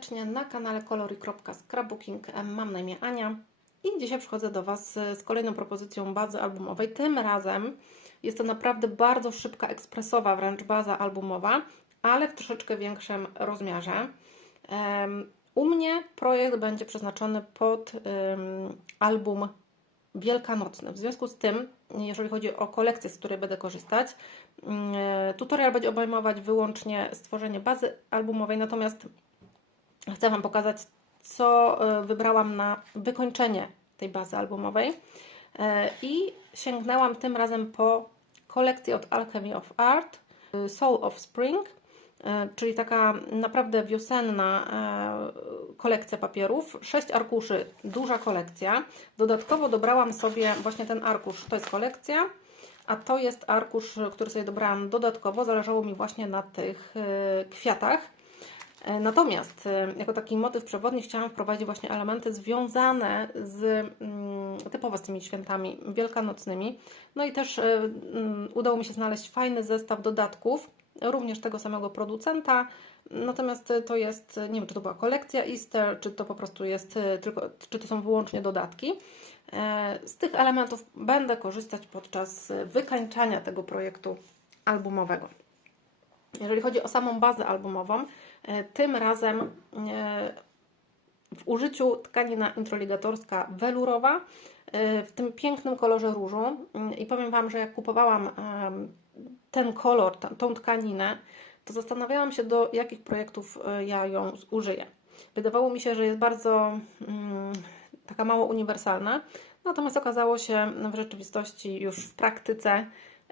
serdecznie na kanale kolory.scrapbooking. Mam na imię Ania i dzisiaj przychodzę do Was z kolejną propozycją bazy albumowej. Tym razem jest to naprawdę bardzo szybka, ekspresowa wręcz baza albumowa, ale w troszeczkę większym rozmiarze. U mnie projekt będzie przeznaczony pod album wielkanocny. W związku z tym, jeżeli chodzi o kolekcję, z której będę korzystać, mm, e, tutorial będzie obejmować wyłącznie stworzenie bazy albumowej, natomiast chcę Wam pokazać, co e, wybrałam na wykończenie tej bazy albumowej E, i sięgnęłam tym razem po kolekcję od Alchemy of Art e, Soul of Spring, czyli taka naprawdę wiosenna kolekcja papierów. Sześć arkuszy, duża kolekcja. Dodatkowo dobrałam sobie właśnie ten arkusz, to jest kolekcja, a to jest arkusz, który sobie dobrałam dodatkowo. Zależało mi właśnie na tych kwiatach. E, Natomiast e, jako taki motyw przewodni chciałam wprowadzić właśnie elementy związane z mm, typowo z tymi świętami wielkanocnymi. No i też e, mm, udało mi się znaleźć fajny zestaw dodatków, również tego samego producenta. Natomiast to jest, nie wiem, czy to była kolekcja Easter, czy to po prostu jest tylko, czy to są wyłącznie dodatki. Z tych elementów będę korzystać podczas wykańczania tego projektu albumowego. Jeżeli chodzi o samą bazę albumową, tym razem e, w użyciu tkanina introligatorska welurowa e, w tym pięknym kolorze różu. Mm, I powiem Wam, że jak kupowałam ten kolor, tą tkaninę, to zastanawiałam się, do jakich projektów e, ja ją użyję. Wydawało mi się, że jest bardzo mm, taka mało uniwersalna, natomiast okazało się w rzeczywistości już w praktyce,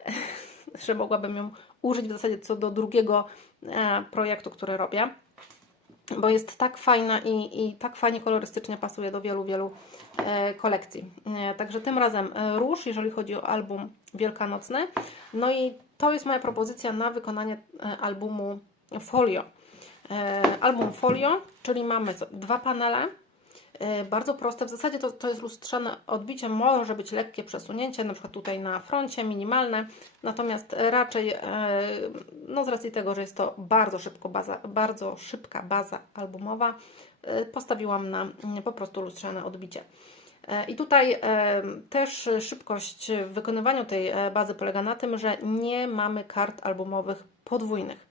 że mogłabym ją użyć w zasadzie co do drugiego e, projektu, który robię, bo jest tak fajna i, i tak fajnie kolorystycznie pasuje do wielu, wielu e, kolekcji. E, Także tym razem e, róż, jeżeli chodzi o album wielkanocny. No i to jest moja propozycja na wykonanie e, albumu folio. E, Album folio, czyli mamy dwa panele, E, bardzo proste. W zasadzie to, to jest lustrzane odbicie, może być lekkie przesunięcie, na przykład tutaj na froncie, minimalne, natomiast raczej e, no z racji tego, że jest to bardzo, szybko baza, bardzo szybka baza albumowa, e, postawiłam na po prostu lustrzane odbicie. I tutaj też szybkość w wykonywaniu tej bazy polega na tym, że nie mamy kart albumowych podwójnych.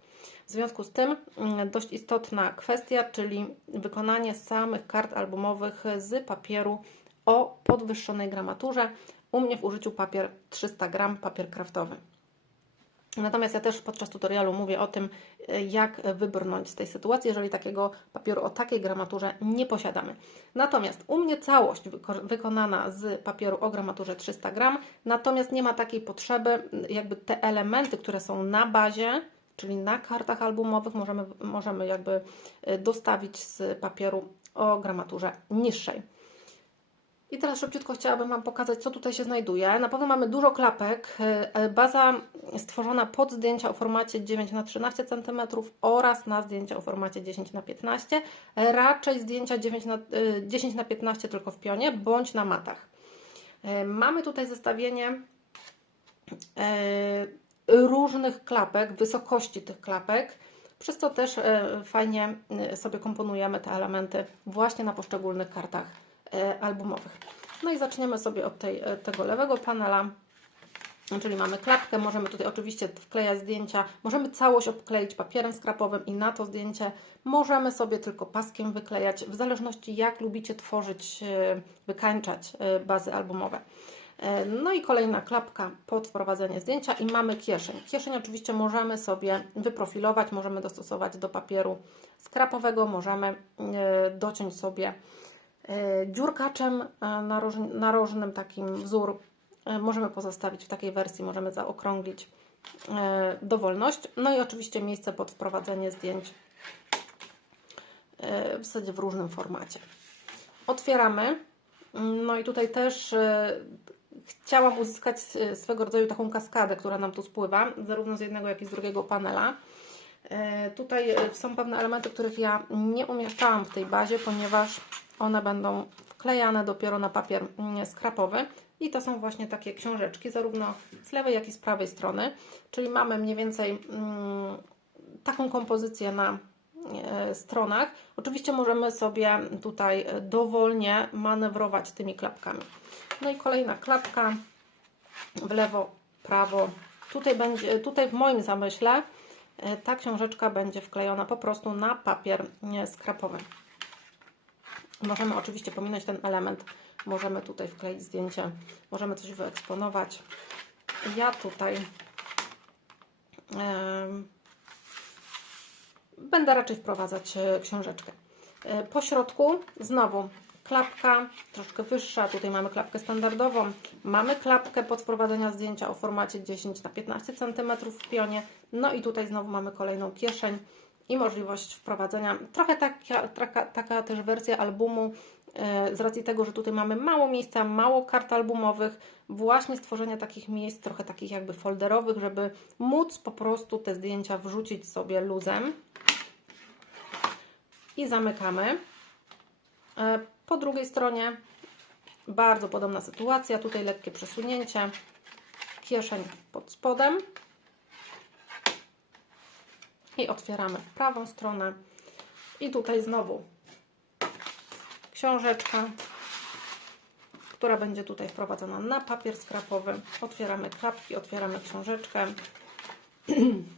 W związku z tym mm, dość istotna kwestia, czyli wykonanie samych kart albumowych z papieru o podwyższonej gramaturze. U mnie w użyciu papier 300 gram, papier kraftowy. Natomiast ja też podczas tutorialu mówię o tym, e, jak wybrnąć z tej sytuacji, jeżeli takiego papieru o takiej gramaturze nie posiadamy. Natomiast u mnie całość wyko- wykonana z papieru o gramaturze 300 gram, natomiast nie ma takiej potrzeby, jakby te elementy, które są na bazie, czyli na kartach albumowych, możemy, możemy jakby e, dostawić z papieru o gramaturze niższej. I teraz szybciutko chciałabym Wam pokazać, co tutaj się znajduje. Na pewno mamy dużo klapek. E, Baza stworzona pod zdjęcia o formacie 9 na 13 cm oraz na zdjęcia o formacie 10 na 15 Raczej zdjęcia 9 na, e, 10 na 15 tylko w pionie bądź na matach. Mamy tutaj zestawienie różnych klapek, wysokości tych klapek, przez co też e, fajnie e, sobie komponujemy te elementy właśnie na poszczególnych kartach e, albumowych. No i zaczniemy sobie od tej, tego lewego panela, czyli mamy klapkę, możemy tutaj oczywiście wklejać zdjęcia, możemy całość obkleić papierem skrapowym i na to zdjęcie możemy sobie tylko paskiem wyklejać, w zależności jak lubicie tworzyć, wykańczać bazy albumowe. E, No i kolejna klapka pod wprowadzenie zdjęcia i mamy kieszeń. Kieszeń oczywiście możemy sobie wyprofilować, możemy dostosować do papieru skrapowego, możemy e, dociąć sobie e, dziurkaczem naroż- narożnym, takim wzór. Możemy pozostawić w takiej wersji, możemy zaokrąglić dowolność. No i oczywiście miejsce pod wprowadzenie zdjęć w zasadzie w różnym formacie. Otwieramy. No i tutaj też chciałam uzyskać e, swego rodzaju taką kaskadę, która nam tu spływa, zarówno z jednego, jak i z drugiego panela. E, Tutaj e, są pewne elementy, których ja nie umieszczałam w tej bazie, ponieważ one będą wklejane dopiero na papier mm, skrapowy. I to są właśnie takie książeczki, zarówno z lewej, jak i z prawej strony. Czyli mamy mniej więcej mm, taką kompozycję na stronach. Oczywiście możemy sobie tutaj dowolnie manewrować tymi klapkami. No i kolejna klapka w lewo, prawo. Tutaj, będzie, tutaj w moim zamyśle e, ta książeczka będzie wklejona po prostu na papier e, skrapowy. Możemy oczywiście pominąć ten element, możemy tutaj wkleić zdjęcie, możemy coś wyeksponować. Ja tutaj będę raczej wprowadzać e, książeczkę. E, po środku znowu klapka troszkę wyższa, tutaj mamy klapkę standardową, mamy klapkę pod wprowadzenia zdjęcia o formacie 10 na 15 cm w pionie, no i tutaj znowu mamy kolejną kieszeń i możliwość wprowadzenia, trochę taka, taka, taka też wersja albumu, e, z racji tego, że tutaj mamy mało miejsca, mało kart albumowych, właśnie stworzenia takich miejsc, trochę takich jakby folderowych, żeby móc po prostu te zdjęcia wrzucić sobie luzem i zamykamy. E, po drugiej stronie bardzo podobna sytuacja, tutaj lekkie przesunięcie, kieszeń pod spodem i otwieramy w prawą stronę i tutaj znowu książeczka, która będzie tutaj wprowadzona na papier skrapowy. Otwieramy klapki, otwieramy książeczkę.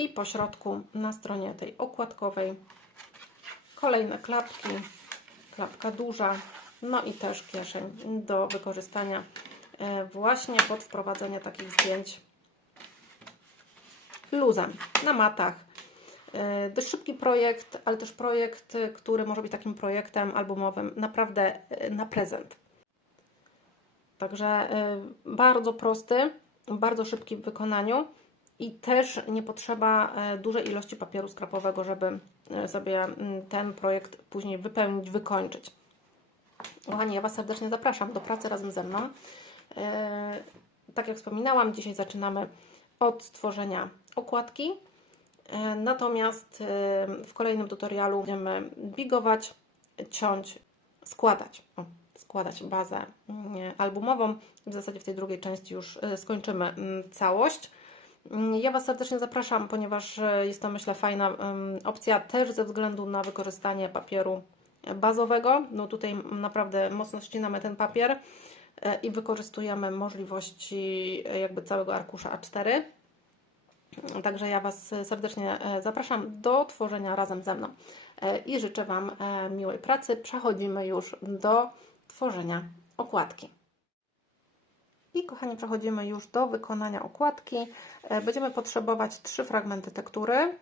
I po środku na stronie tej okładkowej kolejne klapki, klapka duża, no i też kieszeń do wykorzystania e, właśnie pod wprowadzenie takich zdjęć luzem na matach. E, dość szybki projekt, ale też projekt, który może być takim projektem albumowym naprawdę e, na prezent. Także bardzo prosty, bardzo szybki w wykonaniu i też nie potrzeba e, dużej ilości papieru skrapowego, żeby e, sobie mm, ten projekt później wypełnić, wykończyć. Kochani, ja Was serdecznie zapraszam do pracy razem ze mną. E, tak jak wspominałam, dzisiaj zaczynamy od stworzenia okładki. Natomiast w kolejnym tutorialu będziemy bigować, ciąć, składać. O, składać bazę mm, albumową. W zasadzie w tej drugiej części już skończymy mm, całość. Ja Was serdecznie zapraszam, ponieważ e, jest to myślę fajna opcja też ze względu na wykorzystanie papieru bazowego. No tutaj naprawdę mocno ścinamy ten papier e, i wykorzystujemy możliwości e, jakby całego arkusza A4. Także ja Was serdecznie zapraszam do tworzenia razem ze mną i życzę Wam miłej pracy. Przechodzimy już do tworzenia okładki. I kochani, przechodzimy już do wykonania okładki. E, będziemy potrzebować trzy fragmenty tektury. E,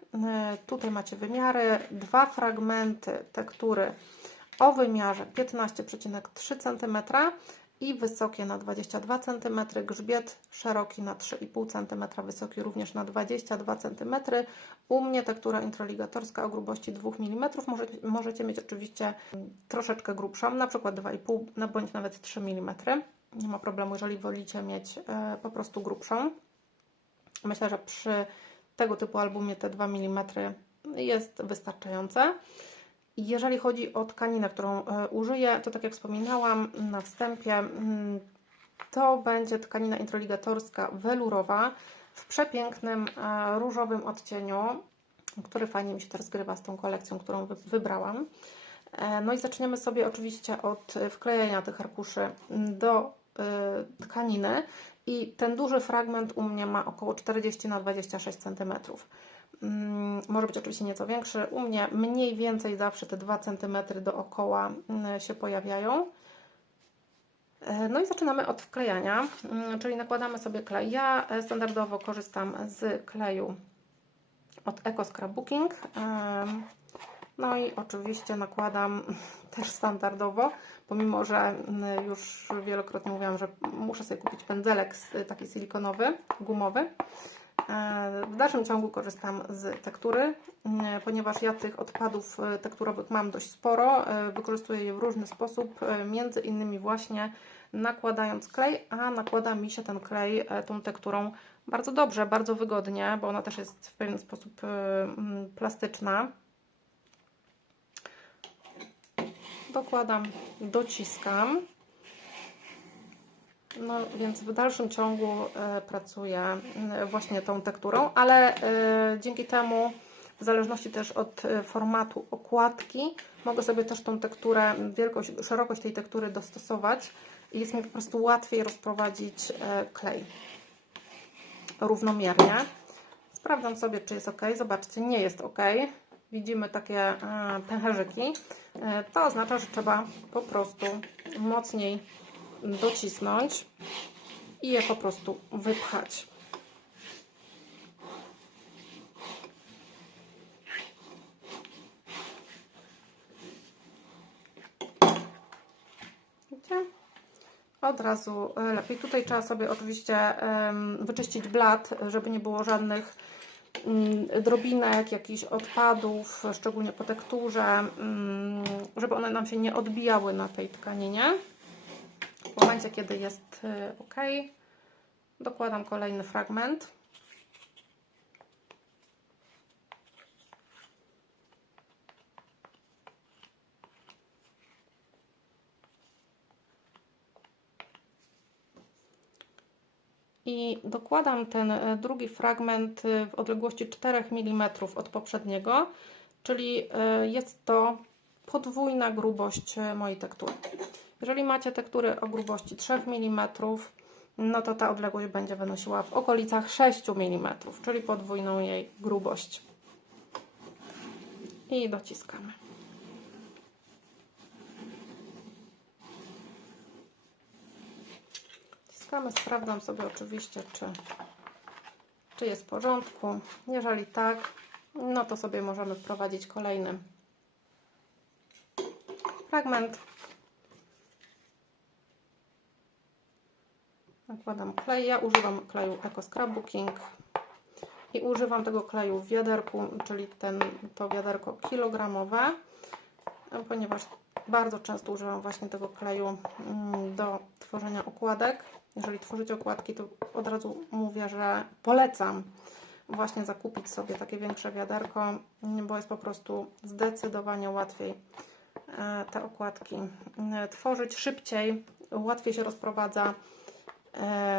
tutaj macie wymiary, dwa fragmenty tektury o wymiarze 15,3 cm i wysokie na 22 cm, grzbiet szeroki na 3,5 cm, wysoki również na 22 cm. U mnie tektura introligatorska o grubości 2 mm. Możecie, możecie mieć oczywiście troszeczkę grubszą, na przykład 2,5 no bądź nawet 3 mm. Nie ma problemu, jeżeli wolicie mieć e, po prostu grubszą. Myślę, że przy tego typu albumie te 2 mm jest wystarczające. Jeżeli chodzi o tkaninę, którą e, użyję, to tak jak wspominałam na wstępie, mm, to będzie tkanina introligatorska welurowa w przepięknym e, różowym odcieniu, który fajnie mi się teraz grywa z tą kolekcją, którą wybrałam. No i zaczniemy sobie oczywiście od wklejenia tych arkuszy do Y, tkaniny i ten duży fragment u mnie ma około 40 na 26 cm. Mm, może być oczywiście nieco większy. U mnie mniej więcej zawsze te 2 cm dookoła mm, się pojawiają. Y, no i zaczynamy od wklejania, mm, czyli nakładamy sobie klej. Ja standardowo korzystam z kleju od Eco Scrapbooking. No i oczywiście nakładam też standardowo, pomimo że mm, już wielokrotnie mówiłam, że muszę sobie kupić pędzelek taki silikonowy, gumowy. E, w dalszym ciągu korzystam z tektury, mm, ponieważ ja tych odpadów e, tekturowych mam dość sporo. E, wykorzystuję je w różny sposób, między innymi właśnie nakładając klej, a nakłada mi się ten klej tą tekturą bardzo dobrze, bardzo wygodnie, bo ona też jest w pewien sposób mm, plastyczna. Dokładam, dociskam. No więc w dalszym ciągu e, pracuję e, właśnie tą tekturą, ale e, dzięki temu, w zależności też od formatu okładki, mogę sobie też tą tekturę, wielkość, szerokość tej tektury dostosować i jest mi po prostu łatwiej rozprowadzić klej równomiernie. Sprawdzam sobie, czy jest ok. Zobaczcie, nie jest ok. Widzimy takie e, pęcherzyki. E, To oznacza, że trzeba po prostu mocniej docisnąć i je po prostu wypchać. Od razu e, lepiej. Tutaj trzeba sobie oczywiście wyczyścić blat, żeby nie było żadnych drobinek, jakichś odpadów, szczególnie po tekturze, mm, żeby one nam się nie odbijały na tej tkaninie. W momencie, kiedy jest y, ok, dokładam kolejny fragment. I dokładam ten y, drugi fragment y, w odległości 4 mm od poprzedniego, czyli y, jest to podwójna grubość mojej tektury. Jeżeli macie tektury o grubości 3 mm, no to ta odległość będzie wynosiła w okolicach 6 mm, czyli podwójną jej grubość. I dociskamy. Dociskamy, sprawdzam sobie oczywiście, czy, czy jest w porządku. Jeżeli tak, no to sobie możemy wprowadzić kolejny fragment. Nakładam klej. Ja używam kleju Eco Scrapbooking i używam tego kleju w wiaderku, czyli ten, to wiaderko kilogramowe, ponieważ bardzo często używam właśnie tego kleju mm, do tworzenia okładek. Jeżeli tworzycie okładki, to od razu mówię, że polecam właśnie zakupić sobie takie większe wiaderko, bo jest po prostu zdecydowanie łatwiej e, te okładki e, tworzyć. Szybciej, łatwiej się rozprowadza.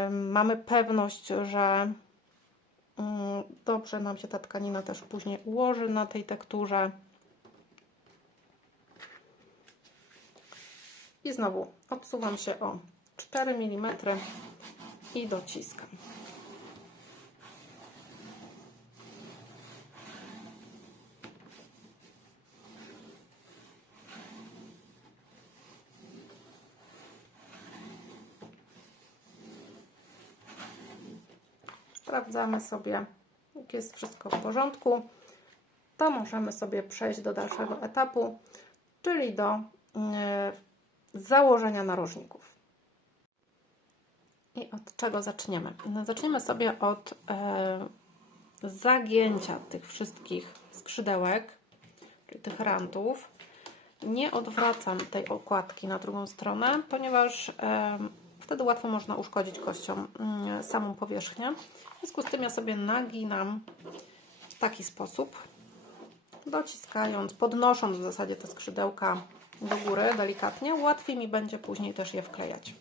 Mamy pewność, że mm, dobrze nam się ta tkanina też później ułoży na tej tekturze. I znowu obsuwam się o 4 mm i dociskam. sprawdzamy sobie, jak jest wszystko w porządku, to możemy sobie przejść do dalszego etapu, czyli do y, założenia narożników. I od czego zaczniemy? No, zaczniemy sobie od y, zagięcia tych wszystkich skrzydełek, tych rantów. Nie odwracam tej okładki na drugą stronę, ponieważ y, Wtedy łatwo można uszkodzić kością mm, samą powierzchnię. W związku z tym ja sobie naginam w taki sposób, dociskając, podnosząc w zasadzie te skrzydełka do góry delikatnie. Łatwiej mi będzie później też je wklejać.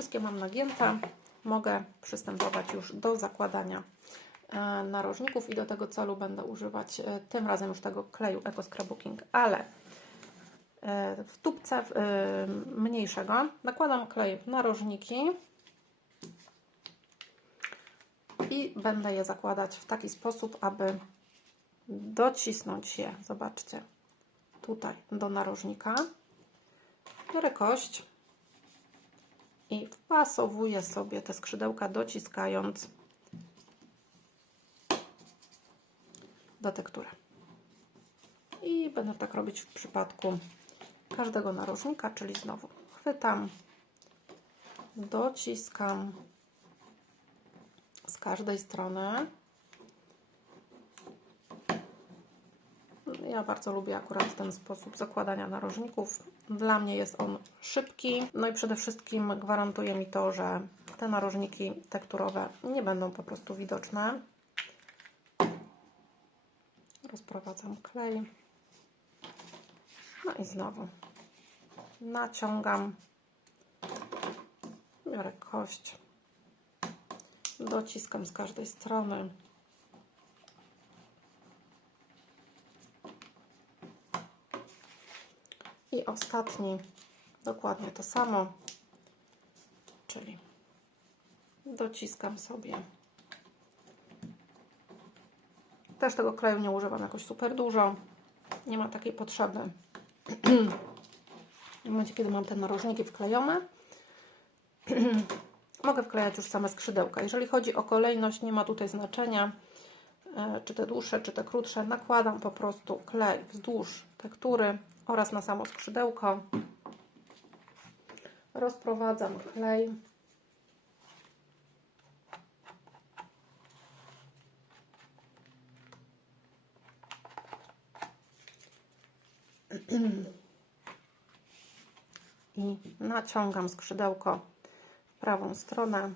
Wszystkie mam nagięte. Mogę przystępować już do zakładania e, narożników i do tego celu będę używać e, tym razem już tego kleju Eco Scrapbooking, ale E, w tubce mniejszego nakładam klej narożniki i będę je zakładać w taki sposób, aby docisnąć je, zobaczcie, tutaj do narożnika. Biorę kość i wpasowuję sobie te skrzydełka dociskając do tektury. I będę tak robić w przypadku każdego narożnika, czyli znowu chwytam, dociskam z każdej strony. Ja bardzo lubię akurat ten sposób zakładania narożników. Dla mnie jest on szybki, no i przede wszystkim gwarantuje mi to, że te narożniki tekturowe nie będą po prostu widoczne. Rozprowadzam klej. No i znowu naciągam, biorę kość, dociskam z każdej strony. I ostatni, dokładnie to samo, czyli dociskam sobie. Też tego kleju nie używam jakoś super dużo. Nie ma takiej potrzeby. W momencie, kiedy mam te narożniki wklejone, mogę wklejać już same skrzydełka. Jeżeli chodzi o kolejność, nie ma tutaj znaczenia, e, czy te dłuższe, czy te krótsze. Nakładam po prostu klej wzdłuż tektury oraz na samo skrzydełko. Rozprowadzam klej. i naciągam skrzydełko w prawą stronę,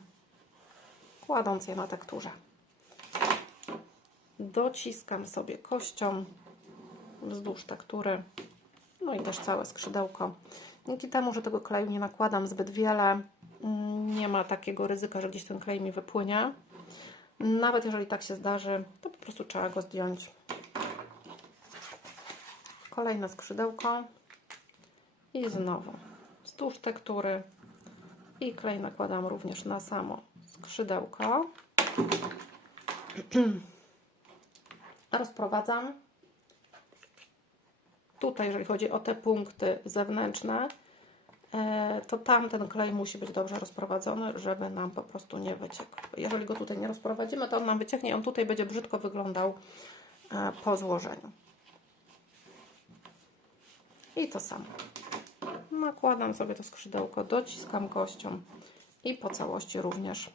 kładąc je na tekturze. Dociskam sobie kością wzdłuż tektury, no i też całe skrzydełko. Dzięki temu, że tego kleju nie nakładam zbyt wiele, nie ma takiego ryzyka, że gdzieś ten klej mi wypłynie. Nawet jeżeli tak się zdarzy, to po prostu trzeba go zdjąć. Kolejne skrzydełko i znowu wzdłuż tektury i klej nakładam również na samo skrzydełko. Rozprowadzam. Tutaj, jeżeli chodzi o te punkty zewnętrzne, e, to tam ten klej musi być dobrze rozprowadzony, żeby nam po prostu nie wyciekł. Jeżeli go tutaj nie rozprowadzimy, to on nam wycieknie i on tutaj będzie brzydko wyglądał e, po złożeniu. I to samo nakładam sobie to skrzydełko, dociskam kością i po całości również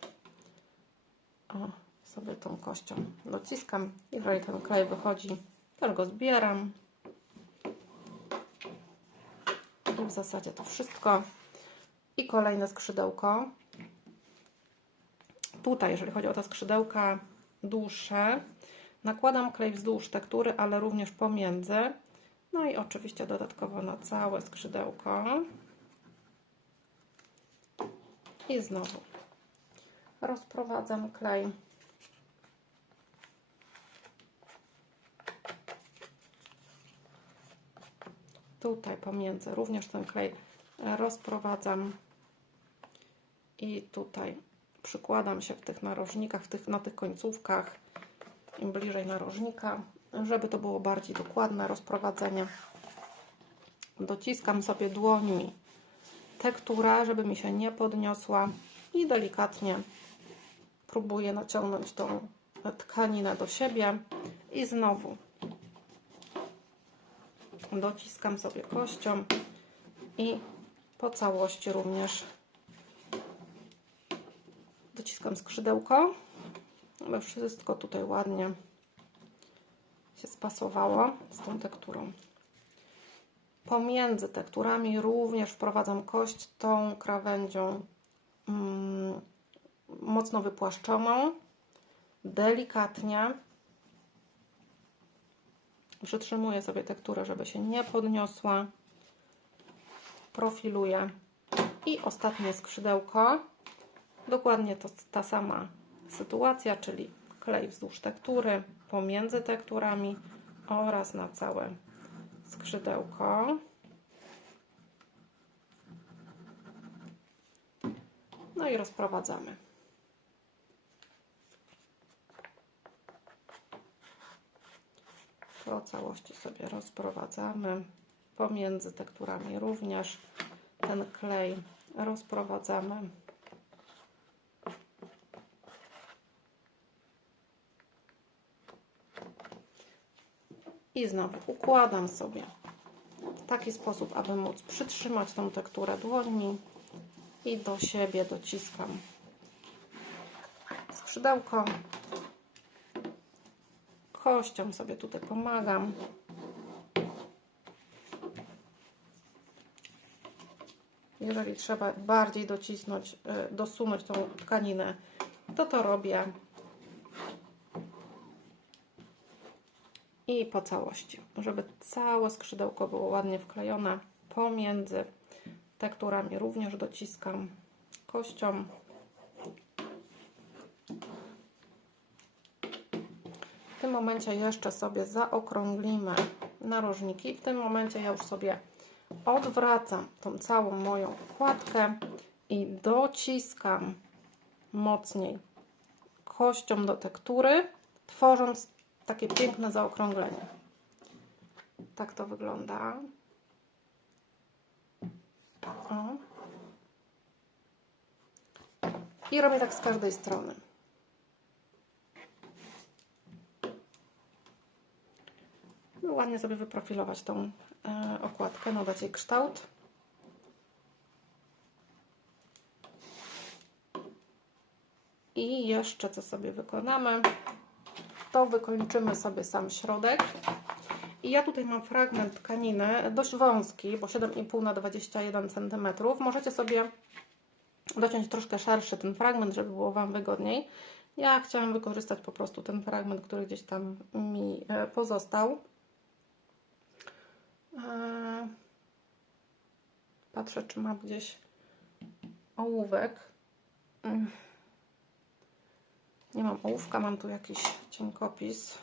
o, sobie tą kością dociskam. Jeżeli ten klej wychodzi, to go zbieram. W zasadzie to wszystko. I kolejne skrzydełko. Tutaj, jeżeli chodzi o te skrzydełka dłuższe, nakładam klej wzdłuż tektury, ale również pomiędzy no i oczywiście dodatkowo na całe skrzydełko. I znowu rozprowadzam klej. Tutaj pomiędzy również ten klej rozprowadzam i tutaj przykładam się w tych narożnikach, w tych, na tych końcówkach, im bliżej narożnika, żeby to było bardziej dokładne rozprowadzenie. Dociskam sobie dłońmi tekturę, żeby mi się nie podniosła i delikatnie próbuję naciągnąć tą tkaninę do siebie i znowu dociskam sobie kością i po całości również dociskam skrzydełko, aby wszystko tutaj ładnie się spasowało z tą tekturą. Pomiędzy tekturami również wprowadzam kość tą krawędzią mm, mocno wypłaszczoną, delikatnie. Przytrzymuję sobie tekturę, żeby się nie podniosła. Profiluję. I ostatnie skrzydełko. Dokładnie to ta sama sytuacja, czyli klej wzdłuż tektury, pomiędzy tekturami oraz na całe skrzydełko. No i rozprowadzamy. Po całości sobie rozprowadzamy. Pomiędzy tekturami również ten klej rozprowadzamy. I znowu układam sobie w taki sposób, aby móc przytrzymać tą tekturę dłońmi i do siebie dociskam skrzydełko. Kością sobie tutaj pomagam. Jeżeli trzeba bardziej docisnąć, y, dosunąć tą tkaninę, to to robię i po całości, żeby całe skrzydełko było ładnie wklejone pomiędzy tekturami również dociskam kością. Tym momencie jeszcze sobie zaokrąglimy narożniki. W tym momencie ja już sobie odwracam tą całą moją okładkę i dociskam mocniej kością do tektury, tworząc takie piękne zaokrąglenie. Tak to wygląda. O. I robię tak z każdej strony. Ładnie sobie wyprofilować tą e, okładkę, nadać jej kształt. I jeszcze co sobie wykonamy, to wykończymy sobie sam środek. I ja tutaj mam fragment tkaniny dość wąski, bo 7,5 na 21 cm. Możecie sobie dociąć troszkę szerszy ten fragment, żeby było Wam wygodniej. Ja chciałam wykorzystać po prostu ten fragment, który gdzieś tam mi e, pozostał. E, patrzę, czy mam gdzieś ołówek. Mm. Nie mam ołówka, mam tu jakiś cienkopis.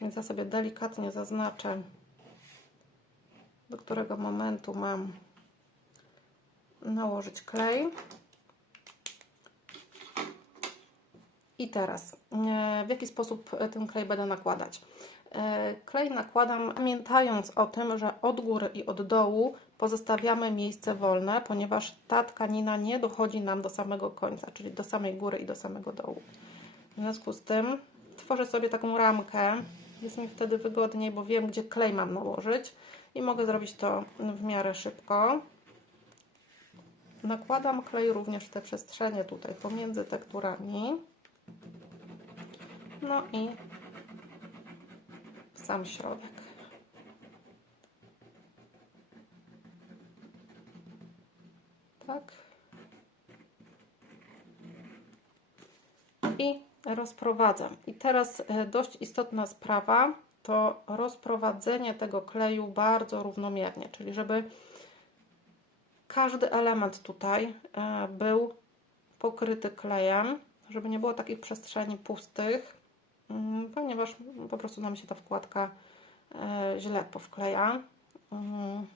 Więc ja sobie delikatnie zaznaczę, do którego momentu mam nałożyć klej. I teraz, e, w jaki sposób ten klej będę nakładać? E, klej nakładam pamiętając o tym, że od góry i od dołu pozostawiamy miejsce wolne, ponieważ ta tkanina nie dochodzi nam do samego końca, czyli do samej góry i do samego dołu. W związku z tym tworzę sobie taką ramkę, jest mi wtedy wygodniej, bo wiem, gdzie klej mam nałożyć i mogę zrobić to w miarę szybko. Nakładam klej również w te przestrzenie tutaj pomiędzy tekturami. No i sam środek. Tak. I rozprowadzam. I teraz e, dość istotna sprawa to rozprowadzenie tego kleju bardzo równomiernie, czyli żeby każdy element tutaj e, był pokryty klejem, żeby nie było takich przestrzeni pustych, ponieważ po prostu nam się ta wkładka e, źle powkleja. Mm.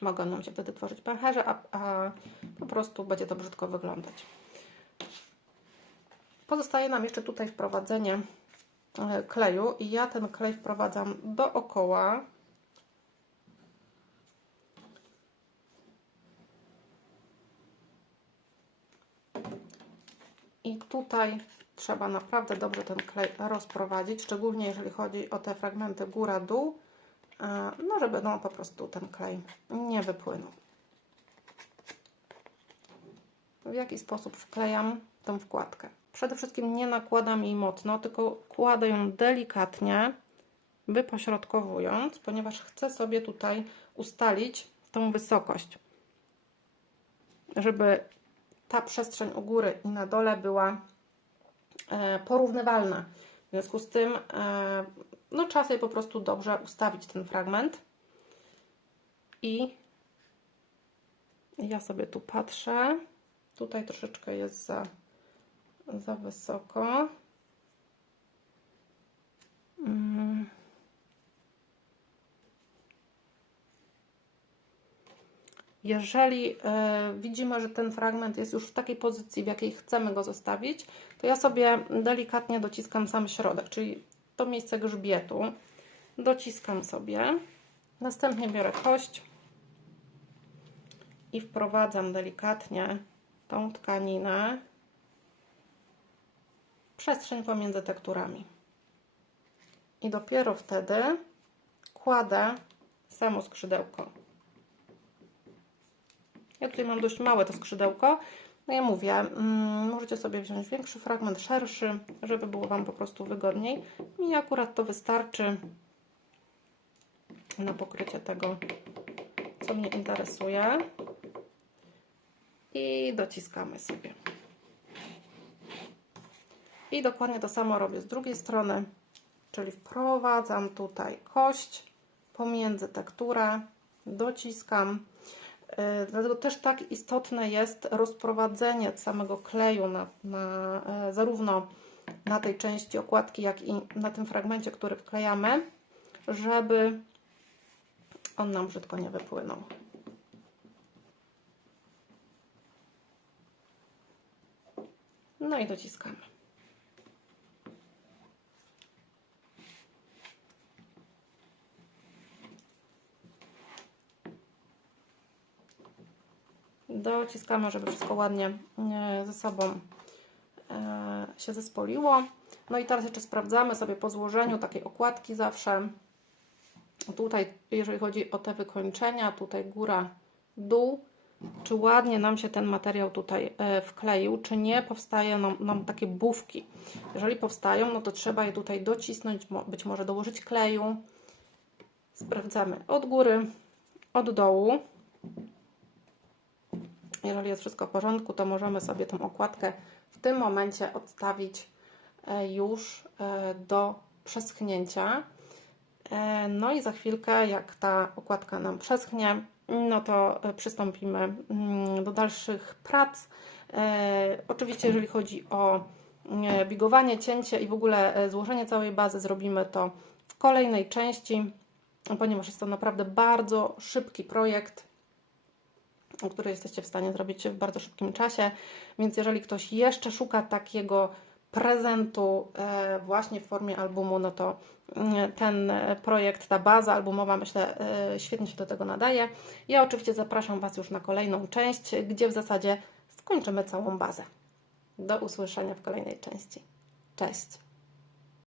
Mogą nam się wtedy tworzyć pęcherze, a, a po prostu będzie to brzydko wyglądać. Pozostaje nam jeszcze tutaj wprowadzenie e, kleju i ja ten klej wprowadzam dookoła. I tutaj trzeba naprawdę dobrze ten klej rozprowadzić, szczególnie jeżeli chodzi o te fragmenty góra-dół, e, no żeby no po prostu ten klej nie wypłynął. W jaki sposób wklejam tę wkładkę? Przede wszystkim nie nakładam jej mocno, tylko kładę ją delikatnie, wypośrodkowując, ponieważ chcę sobie tutaj ustalić tą wysokość, żeby ta przestrzeń u góry i na dole była e, porównywalna. W związku z tym e, no, trzeba sobie po prostu dobrze ustawić ten fragment. I ja sobie tu patrzę. Tutaj troszeczkę jest za za wysoko. Mm. Jeżeli e, widzimy, że ten fragment jest już w takiej pozycji, w jakiej chcemy go zostawić, to ja sobie delikatnie dociskam sam środek, czyli to miejsce grzbietu. Dociskam sobie. Następnie biorę kość i wprowadzam delikatnie tą tkaninę przestrzeń pomiędzy tekturami. I dopiero wtedy kładę samo skrzydełko. Ja tutaj mam dość małe to skrzydełko. No ja mówię, mm, możecie sobie wziąć większy fragment, szerszy, żeby było Wam po prostu wygodniej. Mi akurat to wystarczy na pokrycie tego, co mnie interesuje. I dociskamy sobie. I dokładnie to samo robię z drugiej strony, czyli wprowadzam tutaj kość pomiędzy tekturę dociskam. E, Dlatego też tak istotne jest rozprowadzenie samego kleju na, na, e, zarówno na tej części okładki, jak i na tym fragmencie, który wklejamy, żeby on nam brzydko nie wypłynął. No i dociskamy. Dociskamy, żeby wszystko ładnie e, ze sobą e, się zespoliło. No i teraz jeszcze sprawdzamy sobie po złożeniu takiej okładki zawsze. Tutaj, jeżeli chodzi o te wykończenia, tutaj góra, dół, czy ładnie nam się ten materiał tutaj e, wkleił, czy nie powstają nam, nam takie bufki. Jeżeli powstają, no to trzeba je tutaj docisnąć, być może dołożyć kleju. Sprawdzamy od góry, od dołu. Jeżeli jest wszystko w porządku, to możemy sobie tą okładkę w tym momencie odstawić e, już e, do przeschnięcia. E, No i za chwilkę, jak ta okładka nam przeschnie, no to przystąpimy mm, do dalszych prac. Oczywiście, jeżeli chodzi o bigowanie, cięcie i w ogóle złożenie całej bazy, zrobimy to w kolejnej części, ponieważ jest to naprawdę bardzo szybki projekt który jesteście w stanie zrobić w bardzo szybkim czasie. Więc jeżeli ktoś jeszcze szuka takiego prezentu e, właśnie w formie albumu, no to mm, ten e, projekt, ta baza albumowa, myślę, e, świetnie się do tego nadaje. Ja oczywiście zapraszam Was już na kolejną część, gdzie w zasadzie skończymy całą bazę. Do usłyszenia w kolejnej części. Cześć!